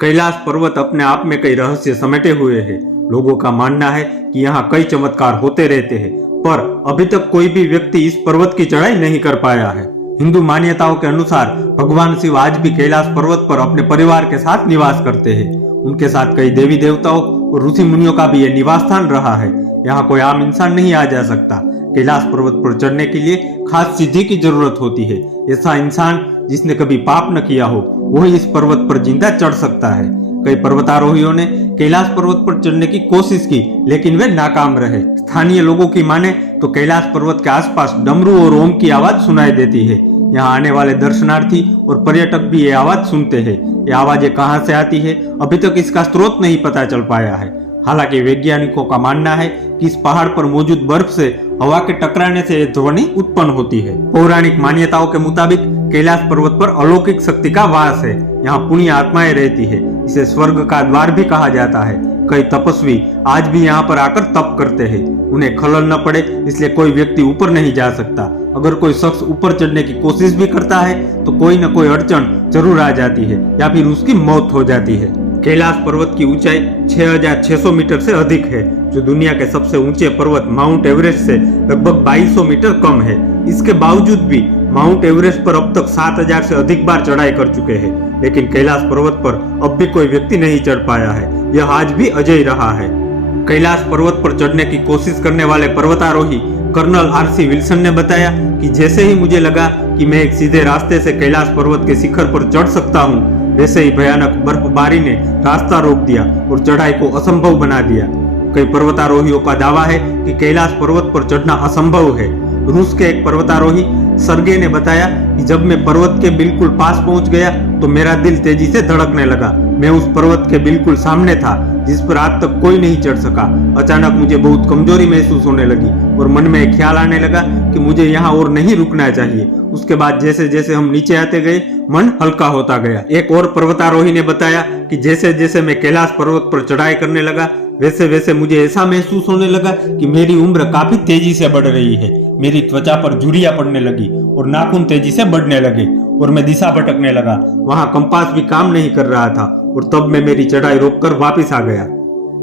कैलाश पर्वत अपने आप में कई रहस्य समेटे हुए है। लोगों का मानना है कि यहाँ कई चमत्कार होते रहते हैं, पर अभी तक कोई भी व्यक्ति इस पर्वत की चढ़ाई नहीं कर पाया है। हिंदू मान्यताओं के अनुसार भगवान शिव आज भी कैलाश पर्वत पर अपने परिवार के साथ निवास करते हैं। उनके साथ कई देवी देवताओं और ऋषि मुनियों का भी यह निवास स्थान रहा है। यहाँ कोई आम इंसान नहीं आ जा सकता। कैलाश पर्वत पर चढ़ने के लिए खास सिद्धि की जरूरत होती है। ऐसा इंसान जिसने कभी पाप न किया हो वही इस पर्वत पर जिंदा चढ़ सकता है। कई पर्वतारोहियों ने कैलाश पर्वत पर चढ़ने की कोशिश की, लेकिन वे नाकाम रहे। स्थानीय लोगों की माने तो कैलाश पर्वत के आसपास डमरू और ओम की आवाज सुनाई देती है। यहाँ आने वाले दर्शनार्थी और पर्यटक भी ये आवाज सुनते हैं। ये आवाजें कहाँ से आती है, अभी तक इसका स्रोत नहीं पता चल पाया है। हालांकि वैज्ञानिकों का मानना है कि इस पहाड़ पर मौजूद बर्फ से हवा के टकराने से यह ध्वनि उत्पन्न होती है। पौराणिक मान्यताओं के मुताबिक कैलाश पर्वत पर अलौकिक शक्ति का वास है। यहाँ पुण्य आत्माएं रहती है। इसे स्वर्ग का द्वार भी कहा जाता है। कई तपस्वी आज भी यहाँ पर आकर तप करते हैं। उन्हें खलल न पड़े इसलिए कोई व्यक्ति ऊपर नहीं जा सकता। अगर कोई शख्स ऊपर चढ़ने की कोशिश भी करता है तो कोई न कोई अड़चन जरूर आ जाती है या फिर उसकी मौत हो जाती है। कैलाश पर्वत की ऊंचाई 6600 मीटर से अधिक है, जो दुनिया के सबसे ऊंचे पर्वत माउंट एवरेस्ट से लगभग 2200 मीटर कम है। इसके बावजूद भी माउंट एवरेस्ट पर अब तक 7000 से अधिक बार चढ़ाई कर चुके हैं, लेकिन कैलाश पर्वत पर अब भी कोई व्यक्ति नहीं चढ़ पाया है। यह आज भी अजय रहा है। कैलाश पर्वत पर चढ़ने की कोशिश करने वाले पर्वतारोही कर्नल RC विल्सन ने बताया कि जैसे ही मुझे लगा कि मैं एक सीधे रास्ते से कैलाश पर्वत के शिखर पर चढ़ सकता हूँ, वैसे ही भयानक बर्फबारी ने रास्ता रोक दिया और चढ़ाई को असंभव बना दिया। कई पर्वतारोहियों का दावा है कि कैलाश पर्वत पर चढ़ना असंभव है। रूस के एक पर्वतारोही सर्गे ने बताया कि जब मैं पर्वत के बिल्कुल पास पहुंच गया तो मेरा दिल तेजी से धड़कने लगा। मैं उस पर्वत के बिल्कुल सामने था जिस पर आज तक कोई नहीं चढ़ सका। अचानक मुझे बहुत कमजोरी महसूस होने लगी और मन में एक ख्याल आने लगा कि मुझे यहाँ और नहीं रुकना चाहिए। उसके बाद जैसे जैसे हम नीचे आते गए मन हल्का होता गया। एक और पर्वतारोही ने बताया कि जैसे जैसे मैं कैलाश पर्वत पर चढ़ाई करने लगा वैसे वैसे मुझे ऐसा महसूस होने लगा कि मेरी उम्र काफी तेजी से बढ़ रही है। मेरी त्वचा पर झुर्रियां पड़ने लगी और नाखून तेजी से बढ़ने लगे और मैं दिशा भटकने लगा। वहां कंपास भी काम नहीं कर रहा था और तब मैं मेरी चढ़ाई रोककर वापस आ गया।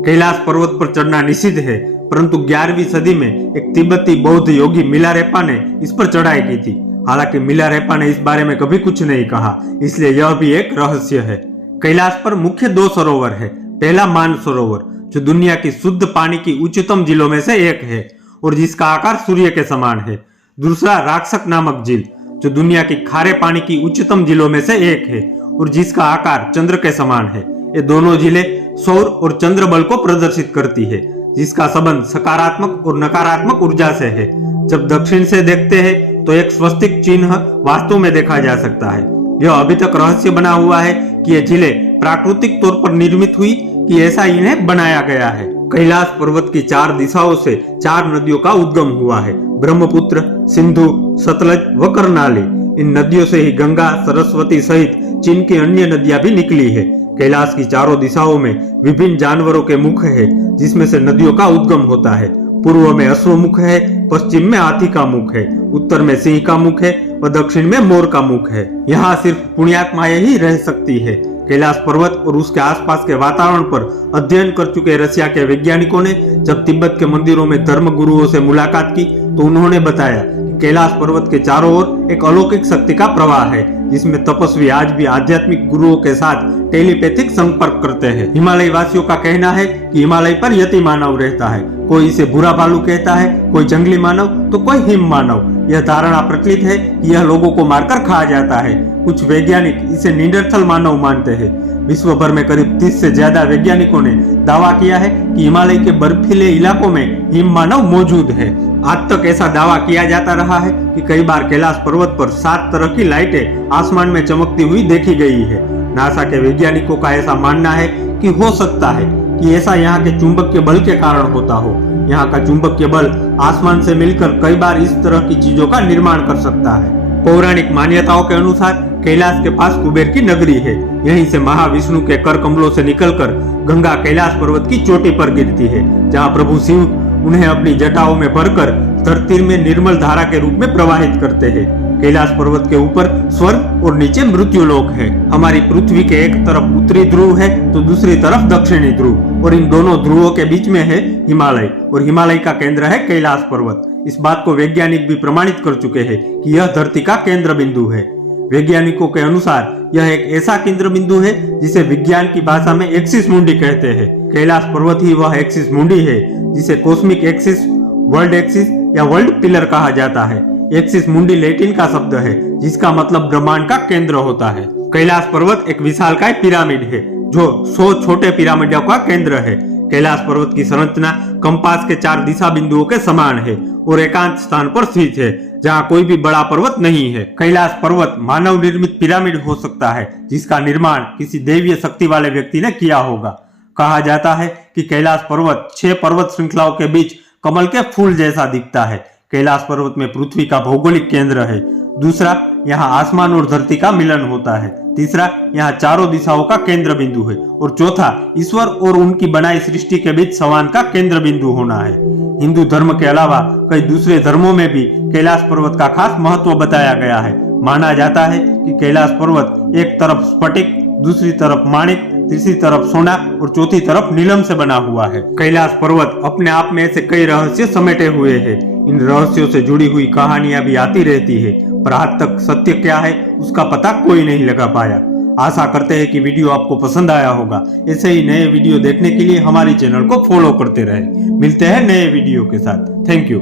कैलाश पर्वत पर चढ़ना निषिद्ध है, परंतु 11वीं सदी में एक तिब्बती बौद्ध योगी मिलारेपा ने इस पर चढ़ाई की थी। हालांकि मिलारेपा ने इस बारे में कभी कुछ नहीं कहा, इसलिए यह भी एक रहस्य है। कैलाश पर मुख्य 2 सरोवर है। पहला मान सरोवर, जो दुनिया की शुद्ध पानी की उच्चतम झीलों में से एक है और जिसका आकार सूर्य के समान है। दूसरा राक्षक नामक झील, जो दुनिया की खारे पानी की उच्चतम झीलों में से एक है और जिसका आकार चंद्र के समान है। ये दोनों झीलें सौर और चंद्र बल को प्रदर्शित करती है, जिसका संबंध सकारात्मक और नकारात्मक ऊर्जा से है। जब दक्षिण से देखते हैं तो एक स्वस्तिक चिन्ह वास्तव में देखा जा सकता है। यह अभी तक रहस्य बना हुआ है कि ये झीलें प्राकृतिक तौर पर निर्मित हुई कि ऐसा इन्हें बनाया गया है। कैलाश पर्वत की 4 दिशाओं से 4 नदियों का उद्गम हुआ है, ब्रह्मपुत्र, सिंधु, सतलज व कर्णाली। इन नदियों से ही गंगा, सरस्वती सहित चीन की अन्य नदियां भी निकली है। कैलाश की चारों दिशाओं में विभिन्न जानवरों के मुख है, जिसमें से नदियों का उद्गम होता है। पूर्व में अश्वमुख है, पश्चिम में हाथी का मुख है, उत्तर में सिंह का मुख है व दक्षिण में मोर का मुख है। यहाँ सिर्फ पुण्यात्माएं ही रह सकती है। कैलाश पर्वत और उसके आसपास के वातावरण पर अध्ययन कर चुके रशिया के वैज्ञानिकों ने जब तिब्बत के मंदिरों में धर्म गुरुओं से मुलाकात की तो उन्होंने बताया कि कैलाश पर्वत के चारों ओर एक अलौकिक शक्ति का प्रवाह है, जिसमें तपस्वी आज भी आध्यात्मिक गुरुओं के साथ टेलीपैथिक संपर्क करते हैं। हिमालय वासियों का कहना है कि हिमालय पर यति मानव रहता है। कोई इसे बुरा भालू कहता है, कोई जंगली मानव तो कोई हिम मानव। यह धारणा प्रचलित है कि यह लोगों को मारकर खाया जाता है। कुछ वैज्ञानिक इसे निंडरथल मानव मानते हैं। विश्व भर में करीब 30 से ज्यादा वैज्ञानिकों ने दावा किया है कि हिमालय के बर्फीले इलाकों में हिम मानव मौजूद है। आज तक ऐसा दावा किया जाता रहा है कि कई बार कैलाश पर्वत पर 7 तरह की लाइटें आसमान में चमकती हुई देखी गई है। नासा के वैज्ञानिकों का ऐसा मानना है कि हो सकता है कि ऐसा यहाँ के चुंबकीय बल के कारण होता हो। यहाँ का चुंबकीय बल आसमान से मिलकर कई बार इस तरह की चीजों का निर्माण कर सकता है। पौराणिक मान्यताओं के अनुसार कैलाश के पास कुबेर की नगरी है। यहीं से महाविष्णु के कर कमलों से निकलकर गंगा कैलाश पर्वत की चोटी पर गिरती है, जहाँ प्रभु शिव उन्हें अपनी जटाओं में भरकर धरती में निर्मल धारा के रूप में प्रवाहित करते हैं। कैलाश पर्वत के ऊपर स्वर्ग और नीचे मृत्यु लोक है। हमारी पृथ्वी के एक तरफ उत्तरी ध्रुव है तो दूसरी तरफ दक्षिणी ध्रुव, और इन दोनों ध्रुवों के बीच में है हिमालय, और हिमालय का केंद्र है कैलाश पर्वत। इस बात को वैज्ञानिक भी प्रमाणित कर चुके हैं कि यह धरती का केंद्र बिंदु है। वैज्ञानिकों के अनुसार यह एक ऐसा केंद्र बिंदु है जिसे विज्ञान की भाषा में एक्सिस मुंडी कहते हैं। कैलाश पर्वत ही वह एक्सिस मुंडी है जिसे कॉस्मिक एक्सिस, वर्ल्ड एक्सिस या वर्ल्ड पिलर कहा जाता है। एक्सिस मुंडी लैटिन का शब्द है जिसका मतलब ब्रह्मांड का केंद्र होता है। कैलाश पर्वत एक विशालकाय पिरामिड है जो 100 छोटे पिरामिडों का केंद्र है। कैलाश पर्वत की संरचना कंपास के 4 दिशा बिंदुओं के समान है और एकांत स्थान पर स्थित है जहां कोई भी बड़ा पर्वत नहीं है। कैलाश पर्वत मानव निर्मित पिरामिड हो सकता है जिसका निर्माण किसी दैवीय शक्ति वाले व्यक्ति ने किया होगा। कहा जाता है कि कैलाश पर्वत 6 पर्वत श्रृंखलाओं के बीच कमल के फूल जैसा दिखता है। कैलाश पर्वत में पृथ्वी का भौगोलिक केंद्र है। दूसरा, यहाँ आसमान और धरती का मिलन होता है। तीसरा, यहाँ चारों दिशाओं का केंद्र बिंदु है। और चौथा, ईश्वर और उनकी बनाई सृष्टि के बीच समान का केंद्र बिंदु होना है। हिंदू धर्म के अलावा कई दूसरे धर्मों में भी कैलाश पर्वत का खास महत्व बताया गया है। माना जाता है कि कैलाश पर्वत एक तरफ स्फटिक, दूसरी तरफ माणिक, तीसरी तरफ सोना और चौथी तरफ नीलम से बना हुआ है। कैलाश पर्वत अपने आप में ऐसे कई रहस्य समेटे हुए हैं। इन रहस्यों से जुड़ी हुई कहानियां भी आती रहती है, पर आज तक सत्य क्या है उसका पता कोई नहीं लगा पाया। आशा करते हैं कि वीडियो आपको पसंद आया होगा। ऐसे ही नए वीडियो देखने के लिए हमारे चैनल को फॉलो करते रहें। मिलते हैं नए वीडियो के साथ। Thank you.